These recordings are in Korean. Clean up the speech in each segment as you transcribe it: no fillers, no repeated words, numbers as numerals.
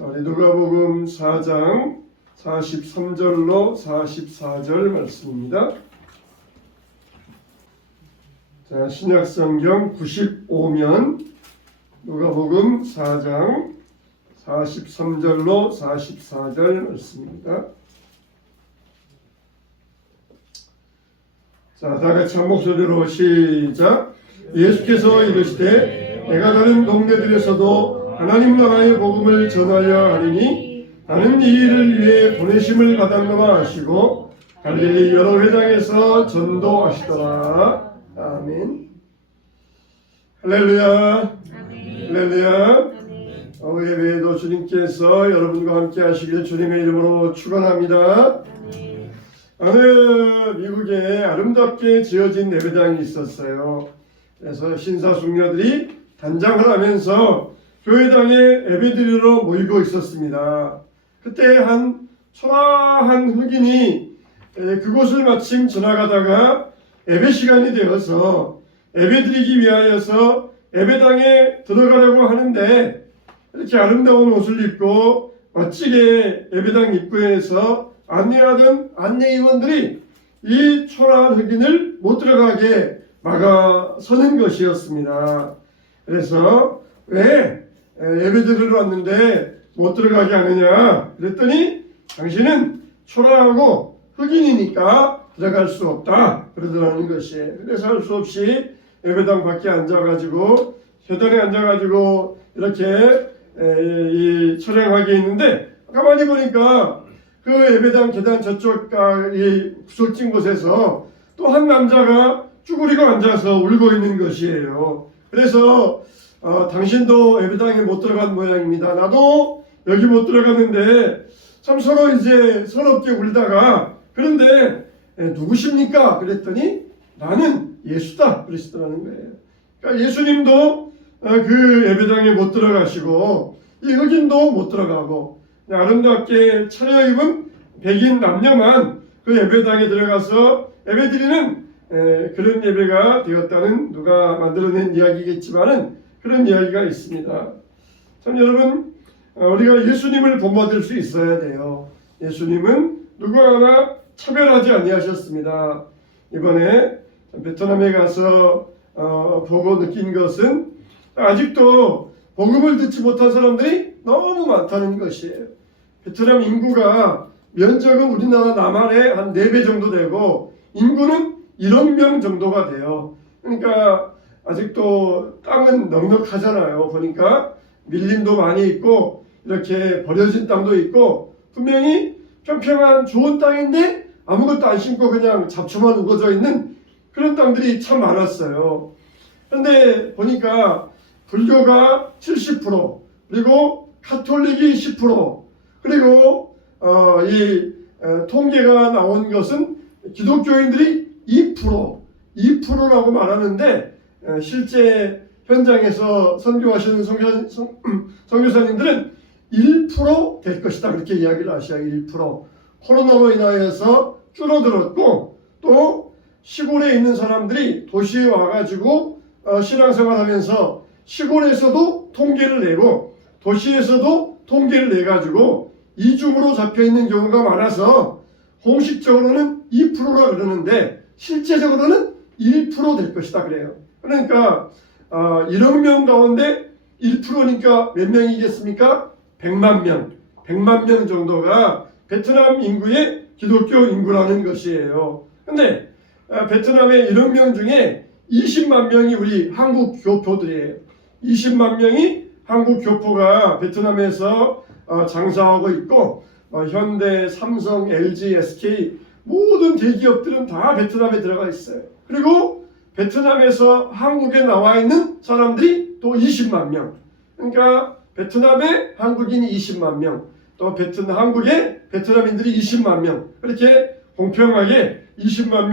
자, 우리 누가복음 4장 43절로 44절 말씀입니다. 자, 신약성경 95면 누가복음 4장 43절로 44절 말씀입니다. 자, 다같이 한 목소리로 시작. 예수께서 이르시되 내가 다른 동네들에서도 하나님 나라의 복음을 전하려 하리니 나는 이 일을 위해 보내심을 받았노라 하시고 갈릴리 여러 회당에서 전도하시더라. 아멘. 할렐루야. 할렐루야. 예배에도 주님께서 여러분과 함께 하시길 주님의 이름으로 축원합니다. 어느 미국에 아름답게 지어진 예배당이 있었어요. 그래서 신사숙녀들이 단장을 하면서 교회당에 예배드리러 모이고 있었습니다. 그때 한 초라한 흑인이 그곳을 마침 지나가다가 예배 시간이 되어서 예배드리기 위하여서 예배당에 들어가려고 하는데 이렇게 아름다운 옷을 입고 멋지게 예배당 입구에서 안내하던 안내위원들이 이 초라한 흑인을 못 들어가게 막아서는 것이었습니다. 그래서 왜 예배드리러 왔는데 못 들어가게 하느냐 그랬더니 당신은 초라하고 흑인이니까 들어갈 수 없다 그러더라는 것이에요. 그래서 할 수 없이 예배당 밖에 앉아가지고 계단에 앉아가지고 이렇게 촬영하게 있는데 가만히 보니까 그 예배당 계단 저쪽 구석진 곳에서 또 한 남자가 쭈그리고 앉아서 울고 있는 것이에요. 그래서 당신도 예배당에 못 들어간 모양입니다. 나도 여기 못 들어갔는데 참 서로 이제 서럽게 울다가 그런데 누구십니까? 그랬더니 나는 예수다 그러시더라는 거예요. 그러니까 예수님도 그 예배당에 못 들어가시고 이 흑인도 못 들어가고 아름답게 차려입은 백인 남녀만 그 예배당에 들어가서 예배드리는 그런 예배가 되었다는 누가 만들어낸 이야기겠지만은 그런 이야기가 있습니다. 참 여러분 우리가 예수님을 본받을 수 있어야 돼요. 예수님은 누구 하나 차별하지 아니하셨습니다. 이번에 베트남에 가서 보고 느낀 것은 아직도 복음을 듣지 못한 사람들이 너무 많다는 것이에요. 베트남 인구가 면적은 우리나라 남한의 한 4배 정도 되고 인구는 1억 명 정도가 돼요. 그러니까 아직도 땅은 넉넉하잖아요. 보니까 밀림도 많이 있고 이렇게 버려진 땅도 있고 분명히 평평한 좋은 땅인데 아무것도 안 심고 그냥 잡초만 우거져 있는 그런 땅들이 참 많았어요. 그런데 보니까 불교가 70% 그리고 카톨릭이 10% 그리고 통계가 나온 것은 기독교인들이 2%라고 말하는데 실제 현장에서 선교하시는 선교사님들은 1% 될 것이다 그렇게 이야기를 하셔요. 1% 코로나로 인하여서 줄어들었고 또 시골에 있는 사람들이 도시에 와가지고 신앙생활하면서 시골에서도 통계를 내고 도시에서도 통계를 내가지고 이중으로 잡혀있는 경우가 많아서 공식적으로는 2%라 그러는데 실제적으로는 1% 될 것이다 그래요. 그러니까 1억 명 가운데 1%니까 몇 명이겠습니까? 100만 명. 100만 명 정도가 베트남 인구의 기독교 인구라는 것이에요. 근데 베트남의 1억 명 중에 20만 명이 우리 한국 교포들이에요. 20만 명이 한국 교포가 베트남에서 장사하고 있고 현대, 삼성, LG, SK 모든 대기업들은 다 베트남에 들어가 있어요. 그리고 베트남에서 한국에 나와 있는 사람들이 또 20만 명. 그러니까 베트남에 한국인이 20만 명, 또 한국에 베트남인들이 20만 명. 그렇게 공평하게 20만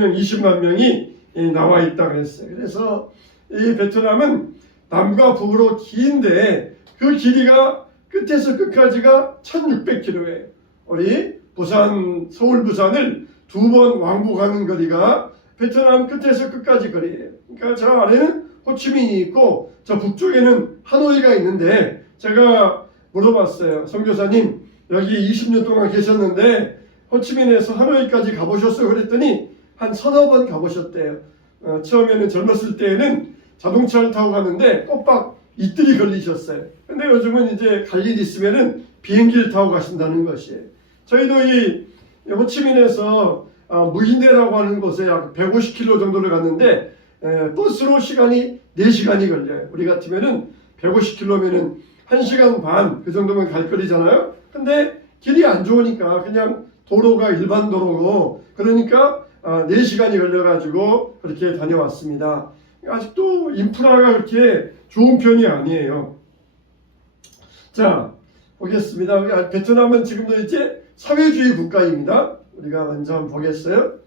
명이 나와 있다 그랬어요. 그래서 이 베트남은 남과 북으로 긴데 그 길이가 끝에서 끝까지가 1600km예요. 우리 서울 부산을 2번 왕복하는 거리가 베트남 끝에서 끝까지 거리예요. 그러니까 저 아래는 호치민이 있고 저 북쪽에는 하노이가 있는데 제가 물어봤어요. 선교사님, 여기 20년 동안 계셨는데 호치민에서 하노이까지 가보셨어요? 그랬더니 한 서너 번 가보셨대요. 처음에는 젊었을 때에는 자동차를 타고 갔는데 꼬박 이틀이 걸리셨어요. 근데 요즘은 이제 갈 일 있으면은 비행기를 타고 가신다는 것이에요. 저희도 이 호치민에서 무인대라고 하는 곳에 약 150km 정도를 갔는데 버스로 시간이 4시간이 걸려요. 우리 같으면은 150km면은 1시간 반 그 정도면 갈 거리잖아요. 근데 길이 안 좋으니까 그냥 도로가 일반 도로고 그러니까 4시간이 걸려가지고 그렇게 다녀왔습니다. 아직도 인프라가 그렇게 좋은 편이 아니에요. 자, 보겠습니다. 베트남은 지금도 이제 사회주의 국가입니다. 우리가 먼저 한번 보겠어요.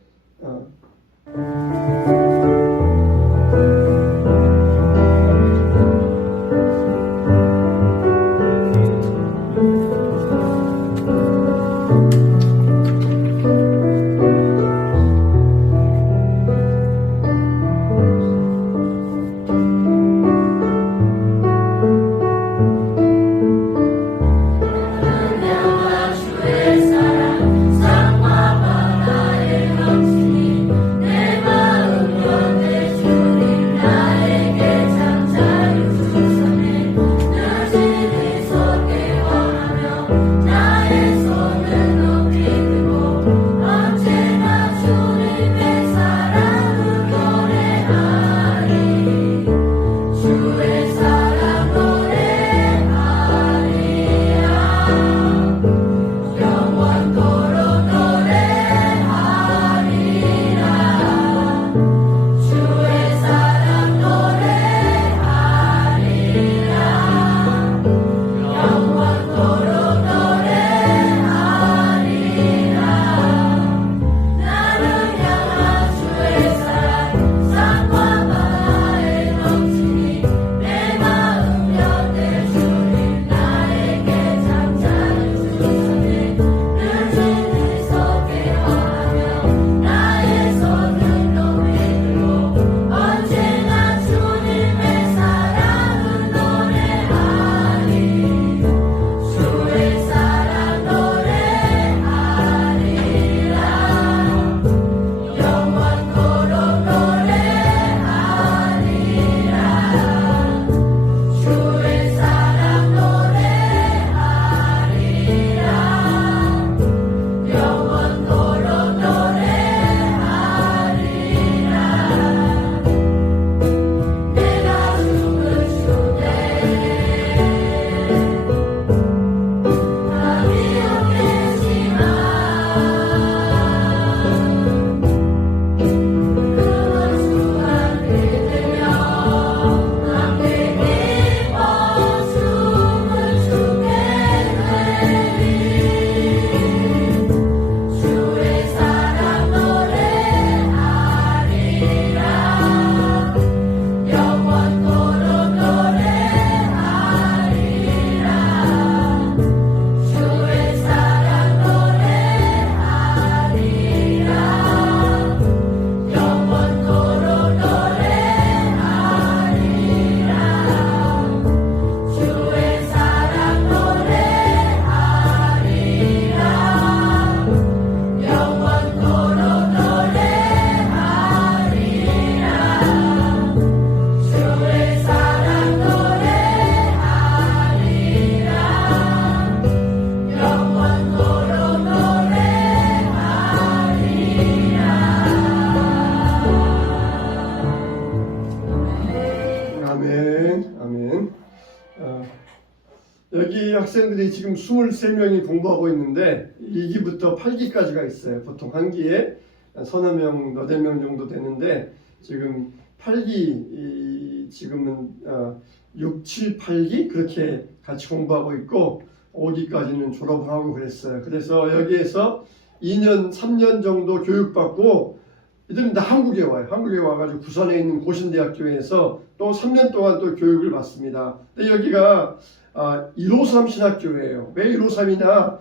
여기 학생들이 지금 23명이 공부하고 있는데 1기부터 8기까지가 있어요. 보통 한 기에 서너 명, 너댓 명 정도 되는데 지금 8기 지금은 6, 7, 8기 그렇게 같이 공부하고 있고 5기까지는 졸업하고 그랬어요. 그래서 여기에서 2년, 3년 정도 교육받고 이들은 다 한국에 와요. 한국에 와가지고 부산에 있는 고신대학교에서 또 3년 동안 또 교육을 받습니다. 근데 여기가 153 신학교예요. 왜 153이냐?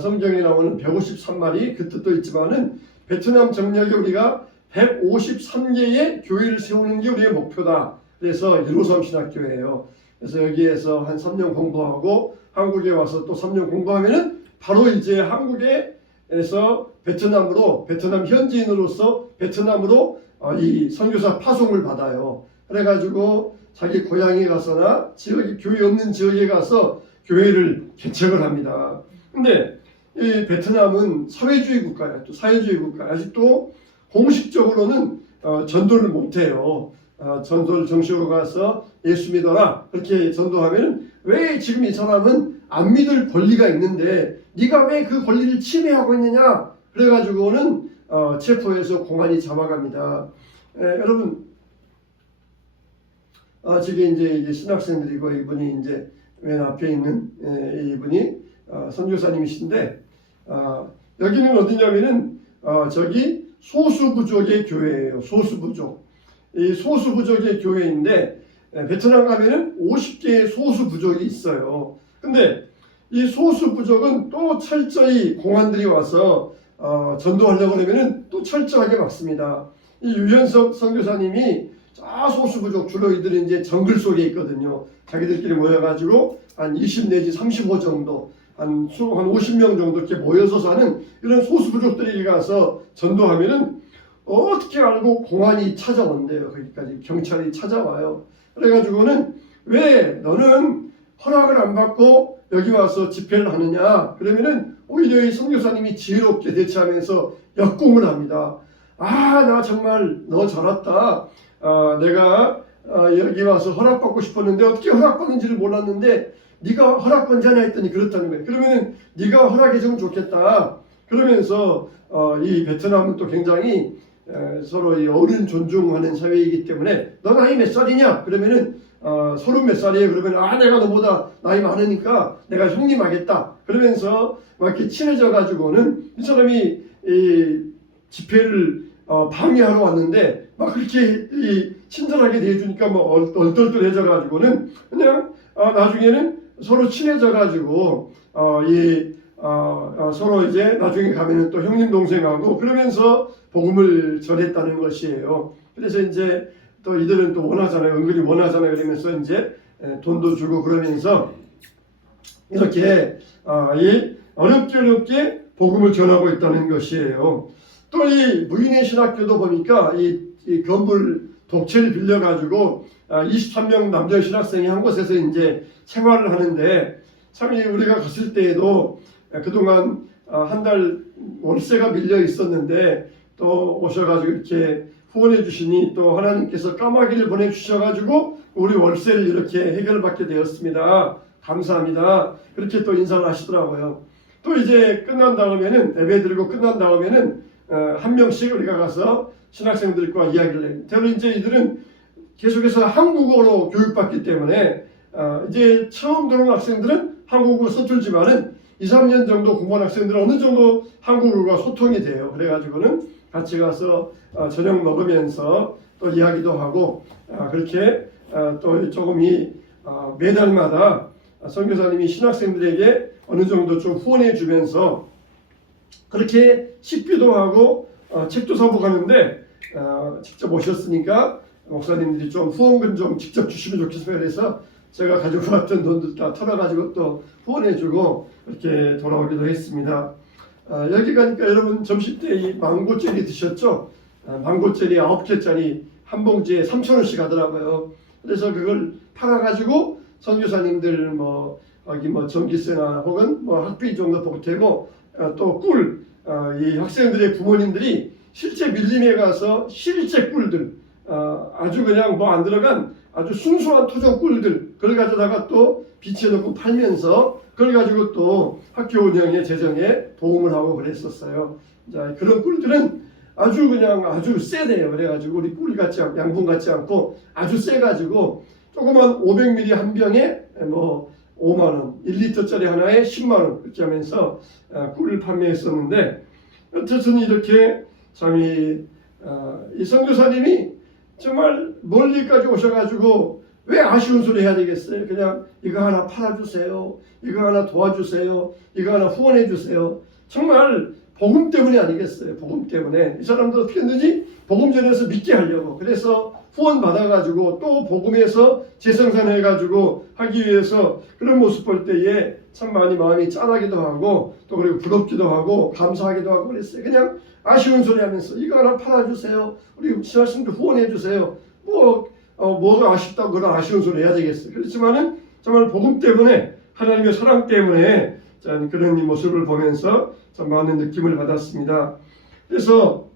성경에 나오는 153마리 그 뜻도 있지만은 베트남 정략에 우리가 153개의 교회를 세우는 게 우리의 목표다. 그래서 153 신학교예요. 그래서 여기에서 한 3년 공부하고 한국에 와서 또 3년 공부하면은 바로 이제 한국에서 베트남 현지인으로서 베트남으로 이 선교사 파송을 받아요. 그래가지고 자기 고향에 가서나 교회 없는 지역에 가서 교회를 개척을 합니다. 근데 이 베트남은 사회주의 국가예요. 또 사회주의 국가. 아직도 공식적으로는 전도를 못해요. 전도를 정식으로 가서 예수 믿어라 그렇게 전도하면 왜 지금 이 사람은 안 믿을 권리가 있는데 네가 왜 그 권리를 침해하고 있느냐 그래가지고는 체포해서 공안이 잡아갑니다. 여러분 지금 이제 신학생들이고 이분이 이제 맨 앞에 있는 이분이 선교사님이신데 여기는 어디냐면은 저기 소수부족의 교회예요. 소수부족. 이 소수부족의 교회인데 베트남 가면은 50개의 소수부족이 있어요. 근데 이 소수부족은 또 철저히 공안들이 와서 전도하려고 하면은 또 철저하게 막습니다. 이 유현석 선교사님이 소수부족 주로 이들이 이제 정글 속에 있거든요. 자기들끼리 모여가지고 한 20 내지 35 정도 한 50명 정도 이렇게 모여서 사는 이런 소수부족들에게 가서 전도하면은 어떻게 알고 공안이 찾아온대요. 거기까지 경찰이 찾아와요. 그래가지고는 왜 너는 허락을 안 받고 여기 와서 집회를 하느냐 그러면은 오히려 이 선교사님이 지혜롭게 대처하면서 역공을 합니다. 나 정말 너 잘왔다. 내가 여기 와서 허락받고 싶었는데 어떻게 허락받는지를 몰랐는데 네가 허락받잖아 했더니 그렇다는 거예요. 그러면은 네가 허락해주면 좋겠다. 그러면서 이 베트남은 또 굉장히 서로 이 어른 존중하는 사회이기 때문에 너 나이 몇 살이냐? 그러면은 30 몇 살이에요. 그러면 내가 너보다 나이 많으니까 내가 형님 하겠다. 그러면서 막 이렇게 친해져 가지고는 이 사람이 이 집회를 방해하러 왔는데 막 그렇게 친절하게 대해주니까 뭐 얼떨떨해져 가지고는 그냥 나중에는 서로 친해져 가지고 서로 이제 나중에 가면은 또 형님 동생하고 그러면서 복음을 전했다는 것이에요. 그래서 이제 또 이들은 또 원하잖아요. 은근히 원하잖아요. 그러면서 이제 돈도 주고 그러면서 이렇게 어렵게 복음을 전하고 있다는 것이에요. 또 이 무인의 신학교도 보니까 이 건물 독채를 빌려가지고 23명 남자 신학생이 한 곳에서 이제 생활을 하는데 참 우리가 갔을 때에도 그동안 한 달 월세가 밀려 있었는데 또 오셔가지고 이렇게 후원해 주시니 또 하나님께서 까마귀를 보내주셔가지고 우리 월세를 이렇게 해결받게 되었습니다. 감사합니다. 그렇게 또 인사를 하시더라고요. 또 이제 끝난 다음에는 예배 드리고 끝난 다음에는 한 명씩 우리가 가서 신학생들과 이야기를 해요. 대부분 이제 이들은 계속해서 한국어로 교육받기 때문에 이제 처음 들어온 학생들은 한국어 서툴지만은 2, 3년 정도 공부한 학생들은 어느 정도 한국어가 소통이 돼요. 그래가지고는 같이 가서 저녁 먹으면서 또 이야기도 하고 그렇게 또 조금 매달마다 선교사님이 신학생들에게 어느 정도 좀 후원해 주면서 그렇게 식비도 하고 책도 사고 가는데 직접 오셨으니까 목사님들이 좀 후원금 좀 직접 주시면 좋겠어요. 그래서 제가 가지고 왔던 돈도 다 털어가지고 또 후원해주고 이렇게 돌아오기도 했습니다. 여기 가니까 여러분 점심 때 이 망고젤리 드셨죠? 망고젤리 9개짜리 한 봉지에 3,000원씩 하더라고요. 그래서 그걸 팔아가지고 선교사님들 여기 전기세나 혹은 학비 정도 보태고 또 이 학생들의 부모님들이 실제 밀림에 가서 실제 꿀들 아주 그냥 안 들어간 아주 순수한 토종 꿀들 그걸 가져다가 또 비치해 놓고 팔면서 그걸 가지고 또 학교 운영에 재정에 도움을 하고 그랬었어요. 자, 그런 꿀들은 아주 세대요. 그래가지고 우리 꿀 같지 않고 양분 같지 않고 아주 세가지고 조그만 500ml 한 병에 5만원, 1리터짜리 하나에 10만원 그렇게 하면서 꿀을 판매했었는데 어쨌든 이렇게 참 이 선교사님이 정말 멀리까지 오셔가지고 왜 아쉬운 소리 해야 되겠어요? 그냥 이거 하나 팔아주세요. 이거 하나 도와주세요. 이거 하나 후원해주세요. 정말 복음 때문이 아니겠어요? 복음 때문에 이 사람도 어떻게 했는지 복음 전해서 믿게 하려고 그래서 후원 받아가지고 또 복음에서 재생산해가지고 하기 위해서 그런 모습 볼 때에 참 많이 마음이 짠하기도 하고 또 그리고 부럽기도 하고 감사하기도 하고 그랬어요. 그냥 아쉬운 소리 하면서 이거 하나 팔아주세요. 우리 신학생들 후원해주세요. 뭐가 아쉽다고 그런 아쉬운 소리 해야 되겠어요. 그렇지만은 정말 복음 때문에 하나님의 사랑 때문에 그런 이 모습을 보면서 참 많은 느낌을 받았습니다. 그래서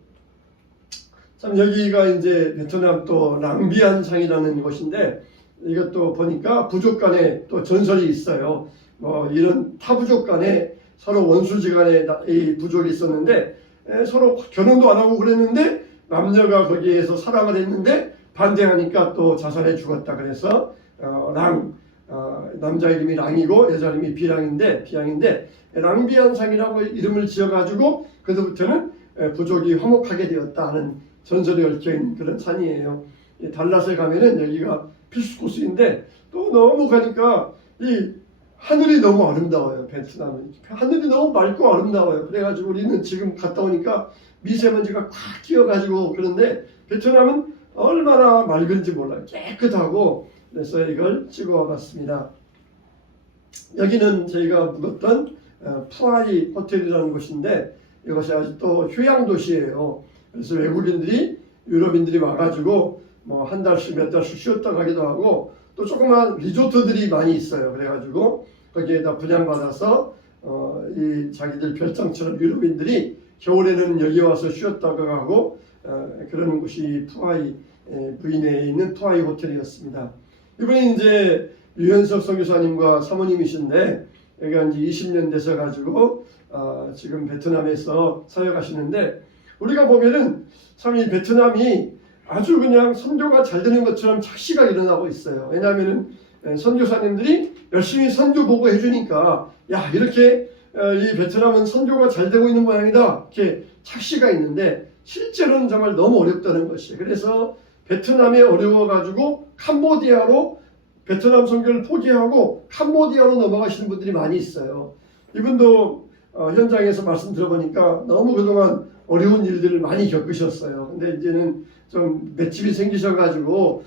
참 여기가 이제 베트남 또 랑비안상이라는 곳인데 이것도 보니까 부족 간에 또 전설이 있어요. 이런 타부족 간에 서로 원수지간에 이 부족이 있었는데 서로 결혼도 안 하고 그랬는데 남녀가 거기에서 사랑을 했는데 반대하니까 또 자살해 죽었다. 그래서 남자 이름이 랑이고 여자 이름이 비양인데 랑비안상이라고 이름을 지어가지고 그때부터는 부족이 화목하게 되었다 하는 전설이 얽혀있는 그런 산이에요. 달랏에 가면은 여기가 필수 코스인데 또 너무 가니까 이 하늘이 너무 아름다워요. 베트남은 하늘이 너무 맑고 아름다워요. 그래가지고 우리는 지금 갔다 오니까 미세먼지가 꽉 끼어가지고 그런데 베트남은 얼마나 맑은지 몰라요. 깨끗하고 그래서 이걸 찍어봤습니다. 여기는 저희가 묵었던 푸아리 호텔이라는 곳인데 이것이 아주 또 휴양도시예요. 그래서 외국인들이 유럽인들이 와가지고 한 달씩 몇 달씩 쉬었다 가기도 하고 또 조그만 리조트들이 많이 있어요. 그래가지고 거기에다 분양받아서 이 자기들 별장처럼 유럽인들이 겨울에는 여기 와서 쉬었다고 하고 그러는 곳이 푸아이 부인회에 있는 푸아이 호텔이었습니다. 이분이 이제 유현석 선교사님과 사모님이신데 여기가 이제 20년 돼서 가지고 지금 베트남에서 사역하시는데 우리가 보면은 참 이 베트남이 아주 그냥 선교가 잘 되는 것처럼 착시가 일어나고 있어요. 왜냐하면은 선교사님들이 열심히 선교 보고 해주니까 야 이렇게 이 베트남은 선교가 잘 되고 있는 모양이다 이렇게 착시가 있는데 실제로는 정말 너무 어렵다는 것이에요. 그래서 베트남이 어려워가지고 캄보디아로 베트남 선교를 포기하고 캄보디아로 넘어가시는 분들이 많이 있어요. 이분도 현장에서 말씀 들어보니까 너무 그동안 어려운 일들을 많이 겪으셨어요. 근데 이제는 좀 맷집이 생기셔가지고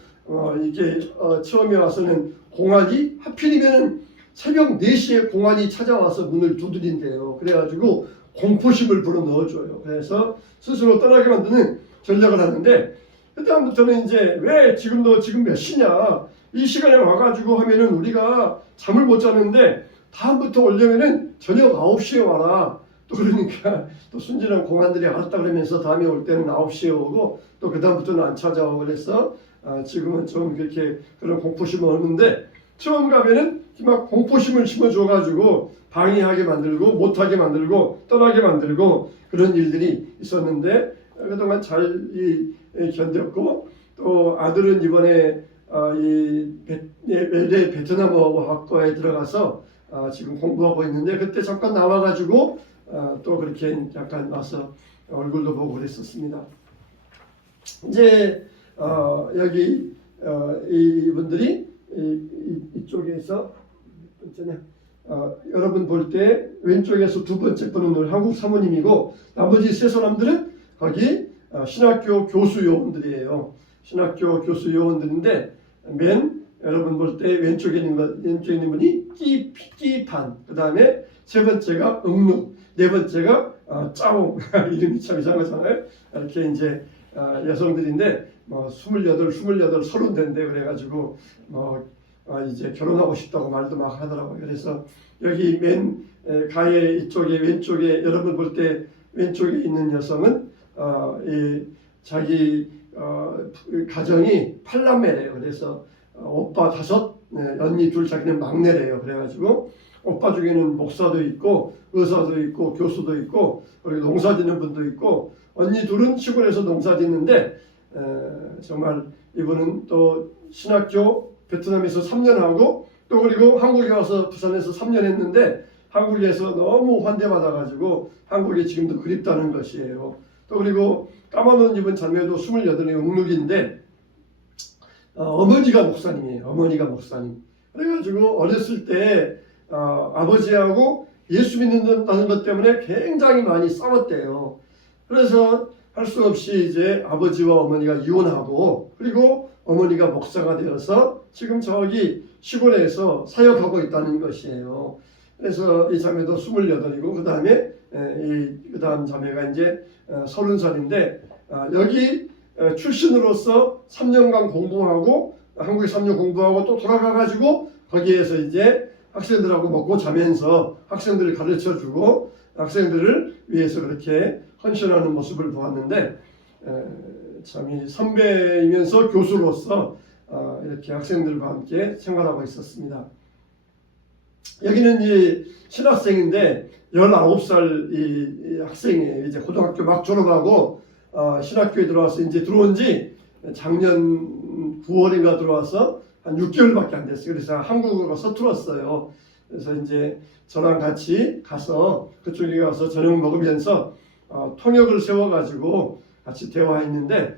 이렇게 처음에 와서는 공안이 하필이면은 새벽 4시에 공안이 찾아와서 문을 두드린대요. 그래가지고 공포심을 불어넣어줘요. 그래서 스스로 떠나게 만드는 전략을 하는데 그다음부터는 이제 왜 지금 몇 시냐 이 시간에 와가지고 하면은 우리가 잠을 못 자는데 다음부터 오려면은 저녁 9시에 와라. 또 그러니까 또 순진한 공안들이 알았다 그러면서 다음에 올 때는 9시에 오고 또 그다음부터는 안 찾아오고 그래서 지금은 좀 그렇게 그런 공포심을 얻는데 처음 가면은 막 공포심을 심어줘가지고 방해하게 만들고 못하게 만들고 떠나게 만들고 그런 일들이 있었는데 그동안 잘 견뎠고 또 아들은 이번에 외대 베트남어 학과에 들어가서 지금 공부하고 있는데 그때 잠깐 나와가지고 또 그렇게 약간 와서 얼굴도 보고 그랬었습니다. 이제 여기 이분들이 이쪽에서 여러분 볼 때 왼쪽에서 두 번째 분은 한국 사모님이고 나머지 세 사람들은 거기 신학교 교수 요원들이에요. 신학교 교수 요원들인데 맨 여러분 볼 때 왼쪽에 있는 분이 끼판, 그 다음에 세 번째가 응룩, 네 번째가 짜옹 이름이 참 이상하잖아요. 이렇게 이제 여성들인데 28, 30 된대 그래가지고 이제 결혼하고 싶다고 말도 막 하더라고요. 그래서 여기 맨 가해 이쪽에 왼쪽에 여러분 볼 때 왼쪽에 있는 여성은 자기 가정이 8남매래요. 그래서 오빠 5, 언니 2, 자기는 막내래요. 그래가지고 오빠 중에는 목사도 있고 의사도 있고 교수도 있고 그리고 농사 짓는 분도 있고 언니 2은 시골에서 농사 짓는데 정말 이분은 또 신학교 베트남에서 3년 하고 또 그리고 한국에 와서 부산에서 3년 했는데 한국에서 너무 환대받아가지고 한국이 지금도 그립다는 것이에요. 또 그리고 까만 옷 입은 자매도 28의 응룩인데 어머니가 목사님이에요. 어머니가 목사님. 그래가지고 어렸을 때 아버지하고 예수 믿는다는 것 때문에 굉장히 많이 싸웠대요. 그래서 할 수 없이 이제 아버지와 어머니가 이혼하고 그리고 어머니가 목사가 되어서 지금 저기 시골에서 사역하고 있다는 것이에요. 그래서 이 자매도 28이고 그 다음에 그 다음 자매가 이제 30살인데 여기 출신으로서 3년간 공부하고 한국에 3년 공부하고 또 돌아가가지고 거기에서 이제 학생들하고 먹고 자면서 학생들을 가르쳐주고 학생들을 위해서 그렇게 헌신하는 모습을 보았는데 참 이 선배이면서 교수로서 이렇게 학생들과 함께 생활하고 있었습니다. 여기는 이 신학생인데 19살 이 학생이에요. 이제 고등학교 막 졸업하고 신학교에 들어와서 이제 들어온 지 작년 9월인가 들어와서 한 6개월밖에 안 됐어요. 그래서 한국어가 서툴었어요. 그래서 이제 저랑 같이 가서 그쪽에 가서 저녁 먹으면서 통역을 세워가지고 같이 대화했는데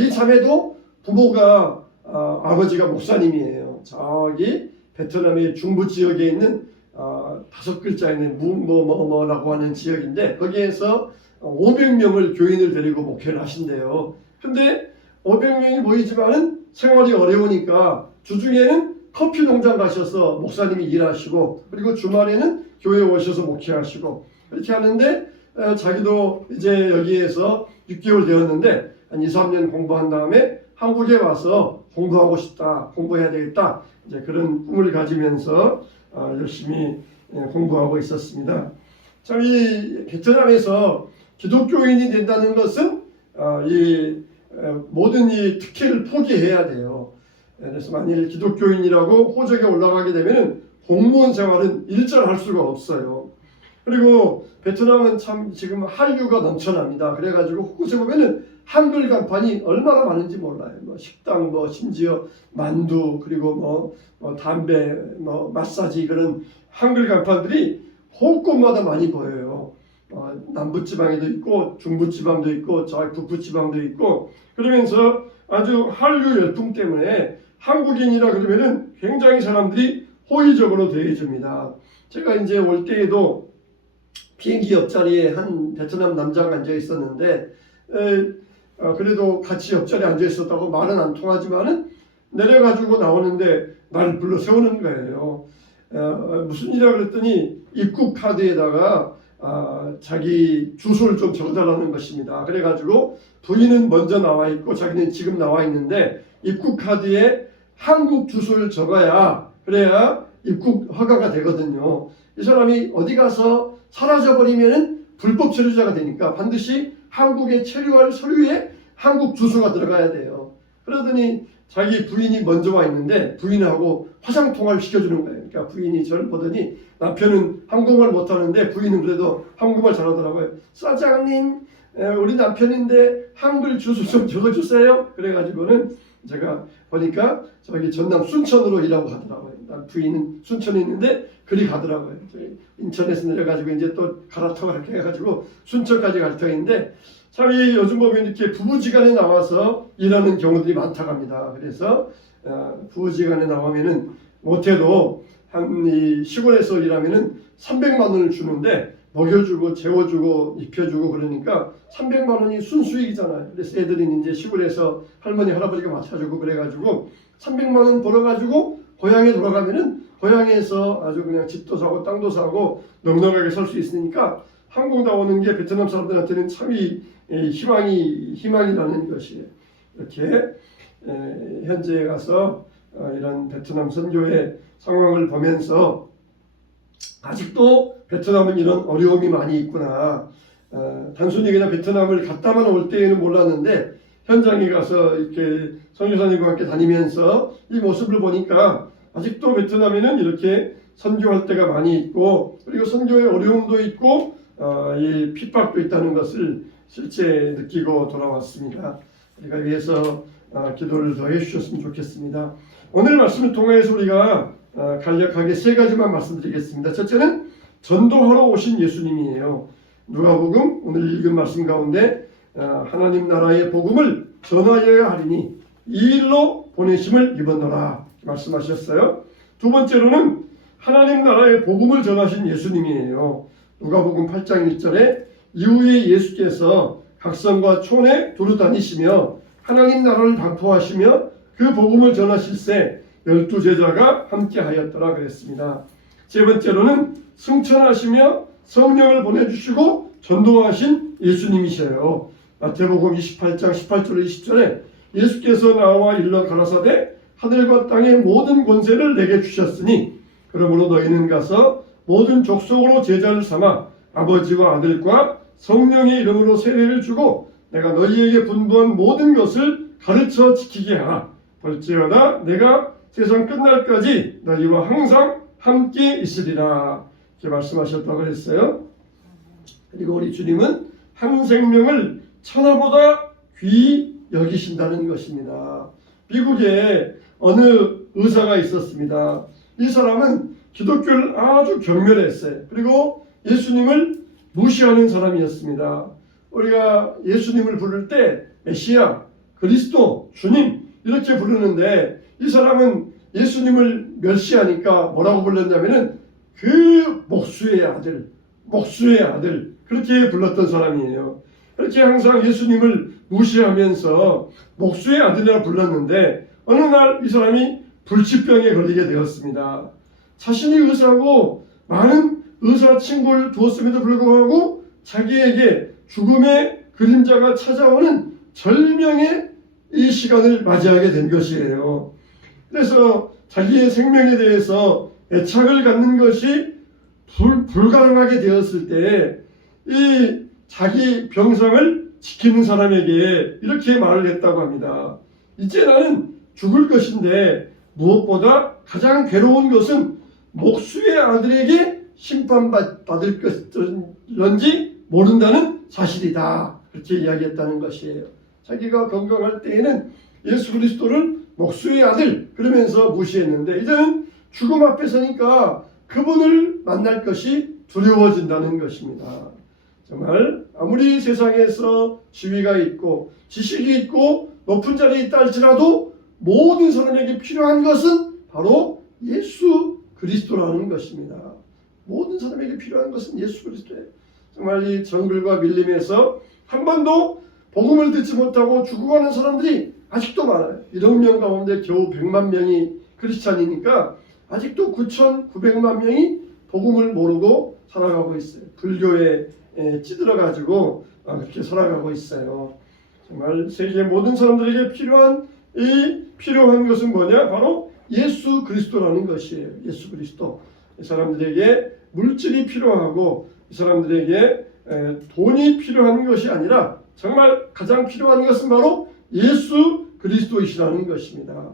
이 자매도 부모가 아버지가 목사님이에요. 저기 베트남의 중부 지역에 있는 5글자 있는 뭐라고 하는 지역인데 거기에서 500명을 교인을 데리고 목회를 하신대요. 근데 500명이 모이지만은 생활이 어려우니까 주중에는 커피 농장 가셔서 목사님이 일하시고 그리고 주말에는 교회 오셔서 목회하시고 그렇게 하는데 자기도 이제 여기에서 6개월 되었는데 한 2, 3년 공부한 다음에 한국에 와서 공부하고 싶다, 공부해야 되겠다 이제 그런 꿈을 가지면서 열심히 공부하고 있었습니다. 참 이 베트남에서 기독교인이 된다는 것은 이 모든 이 특혜를 포기해야 돼요. 그래서 만일 기독교인이라고 호적에 올라가게 되면 공무원 생활은 일절 할 수가 없어요. 그리고 베트남은 참 지금 한류가 넘쳐납니다. 그래가지고 곳에 보면은 한글 간판이 얼마나 많은지 몰라요. 뭐 식당, 뭐 심지어 만두, 그리고 뭐 담배, 뭐 마사지 그런 한글 간판들이 곳곳마다 많이 보여요. 남부지방에도 있고 중부지방도 있고 저 북부지방도 있고 그러면서 아주 한류 열풍 때문에 한국인이라 그러면은 굉장히 사람들이 호의적으로 대해줍니다. 제가 이제 올 때에도 비행기 옆자리에 한 베트남 남자가 앉아 있었는데 그래도 같이 옆자리에 앉아 있었다고 말은 안 통하지만은 내려가지고 나오는데 나를 불러 세우는 거예요. 무슨 일이라 그랬더니 입국 카드에다가 자기 주소를 좀 적어달라는 것입니다. 그래가지고 부인은 먼저 나와 있고 자기는 지금 나와 있는데 입국 카드에 한국 주소를 적어야 그래야 입국 허가가 되거든요. 이 사람이 어디 가서 사라져버리면 불법 체류자가 되니까 반드시 한국에 체류할 서류에 한국 주소가 들어가야 돼요. 그러더니 자기 부인이 먼저 와 있는데 부인하고 화상통화를 시켜주는 거예요. 그러니까 부인이 저를 보더니 남편은 한국말 못하는데 부인은 그래도 한국말 잘하더라고요. 사장님 우리 남편인데 한글 주소 좀 적어주세요. 그래가지고는 제가 보니까 저기 전남 순천으로 일하고 가더라고요. 부인은 순천에 있는데 그리 가더라고요. 인천에서 내려가지고 이제 또 갈아타고 이렇게 해가지고 순천까지 갈 터인데 참 이 요즘 보면 이렇게 부부지간에 나와서 일하는 경우들이 많다고 합니다. 그래서 부부지간에 나오면은 못해도 한 이 시골에서 일하면은 300만 원을 주는데 먹여주고 재워주고 입혀주고 그러니까 300만 원이 순수익이잖아요. 그래서 애들이 이제 시골에서 할머니 할아버지가 맡아주고 그래가지고 300만 원 벌어가지고 고향에 돌아가면은 고향에서 아주 그냥 집도 사고 땅도 사고 넉넉하게 살 수 있으니까 한국 나오는 게 베트남 사람들한테는 참 희망이라는 것이에요. 이렇게 현지에 가서 이런 베트남 선교의 상황을 보면서 아직도 베트남은 이런 어려움이 많이 있구나. 단순히 그냥 베트남을 갔다만 올 때에는 몰랐는데 현장에 가서 이렇게 선교사님과 함께 다니면서 이 모습을 보니까 아직도 베트남에는 이렇게 선교할 때가 많이 있고 그리고 선교의 어려움도 있고 이 핍박도 있다는 것을 실제 느끼고 돌아왔습니다. 우리가 위해서 기도를 더 해주셨으면 좋겠습니다. 오늘 말씀을 통해서 우리가 간략하게 3가지만 말씀드리겠습니다. 첫째는 전도하러 오신 예수님이에요. 누가복음 오늘 읽은 말씀 가운데 하나님 나라의 복음을 전하여야 하리니 이 일로 보내심을 입었노라 말씀하셨어요. 두 번째로는 하나님 나라의 복음을 전하신 예수님이에요. 누가복음 8장 1절에 이후에 예수께서 각성과 촌에 두루 다니시며 하나님 나라를 반포하시며 그 복음을 전하실세 12제자가 함께하였더라 그랬습니다. 세 번째로는 승천하시며 성령을 보내주시고 전도하신 예수님이셔요. 마태복음 28장 18절 20절에 예수께서 나와 일러 가라사대 하늘과 땅의 모든 권세를 내게 주셨으니 그러므로 너희는 가서 모든 족속으로 제자를 삼아 아버지와 아들과 성령의 이름으로 세례를 주고 내가 너희에게 분부한 모든 것을 가르쳐 지키게 하라. 볼지어다 내가 세상 끝날까지 너희와 항상 함께 있으리라. 이렇게 말씀하셨다고 그랬어요. 그리고 우리 주님은 한 생명을 천하보다 귀히 여기신다는 것입니다. 미국에 어느 의사가 있었습니다. 이 사람은 기독교를 아주 경멸했어요. 그리고 예수님을 무시하는 사람이었습니다. 우리가 예수님을 부를 때 메시아, 그리스도, 주님 이렇게 부르는데 이 사람은 예수님을 멸시하니까 뭐라고 불렀냐면은 그 목수의 아들, 목수의 아들 그렇게 불렀던 사람이에요. 그렇게 항상 예수님을 무시하면서 목수의 아들이라 불렀는데 어느 날 이 사람이 불치병에 걸리게 되었습니다. 자신이 의사고 많은 의사 친구를 두었음에도 불구하고 자기에게 죽음의 그림자가 찾아오는 절명의 이 시간을 맞이하게 된 것이에요. 그래서 자기의 생명에 대해서 애착을 갖는 것이 불가능하게 되었을 때 이 자기 병상을 지키는 사람에게 이렇게 말을 했다고 합니다. 이제 나는 죽을 것인데 무엇보다 가장 괴로운 것은 목수의 아들에게 심판받을 것인지 모른다는 사실이다. 그렇게 이야기했다는 것이에요. 자기가 건강할 때에는 예수 그리스도를 목수의 아들 그러면서 무시했는데 이제는 죽음 앞에 서니까 그분을 만날 것이 두려워진다는 것입니다. 정말 아무리 세상에서 지위가 있고 지식이 있고 높은 자리에 있다 할지라도 모든 사람에게 필요한 것은 바로 예수 그리스도라는 것입니다. 모든 사람에게 필요한 것은 예수 그리스도예요. 정말 이 정글과 밀림에서 한 번도 복음을 듣지 못하고 죽어가는 사람들이 아직도 많아요. 1억 명 가운데 겨우 100만 명이 크리스찬이니까 아직도 9,900만 명이 복음을 모르고 살아가고 있어요. 불교에 찌들어가지고 그렇게 살아가고 있어요. 정말 세계 모든 사람들에게 필요한 것은 뭐냐? 바로 예수 그리스도라는 것이에요. 예수 그리스도. 이 사람들에게 물질이 필요하고 이 사람들에게 돈이 필요한 것이 아니라 정말 가장 필요한 것은 바로 예수 그리스도이시라는 것입니다.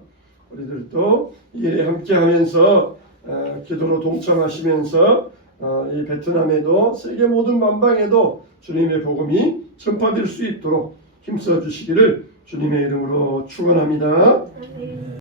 우리들도 이 일에 함께하면서 기도로 동참하시면서 이 베트남에도 세계 모든 만방에도 주님의 복음이 전파될 수 있도록 힘써 주시기를 주님의 이름으로 축원합니다.